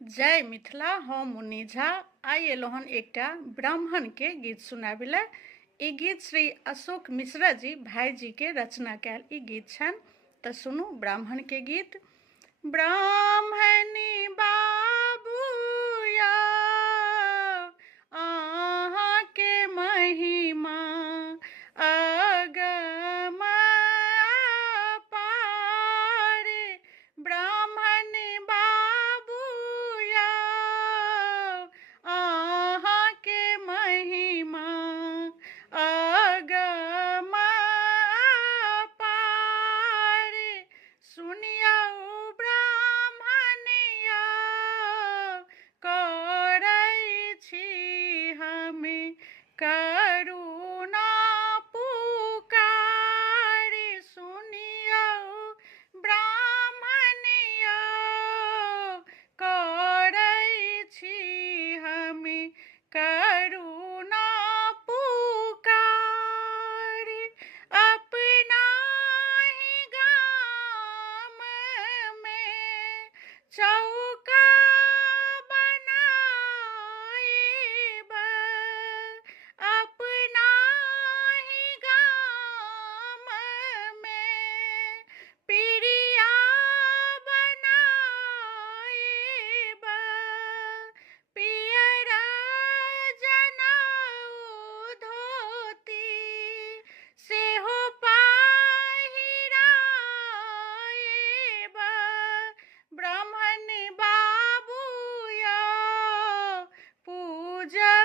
जय मिथिला। हम मुन्नी झा आई एलहन एकटा ब्राह्मण के गीत सुनाबिले। ई गीत श्री अशोक मिश्रा जी भाई जी के रचना कैल ई गीत छन। तो सुनू ब्राह्मण के गीत। ब्राह्मणी बाबू या आहाँ के महिमा अगम अपार। ब्राह्मण बाबू या आहाँ के महिमा अगम अपार। सुनिया ब्राह्मणिया करै छी हमें करुणा पुकार। सुनिया ब्राह्मणिया करै छी हमें करुणा पुकार। अपना ही गाम में चौका बनाएब। अपना ही गाम में पिरिया बनाएब। पियर जनेऊ धोती सेहो पहिराएब। ब्राह्मण बाबू या पूजा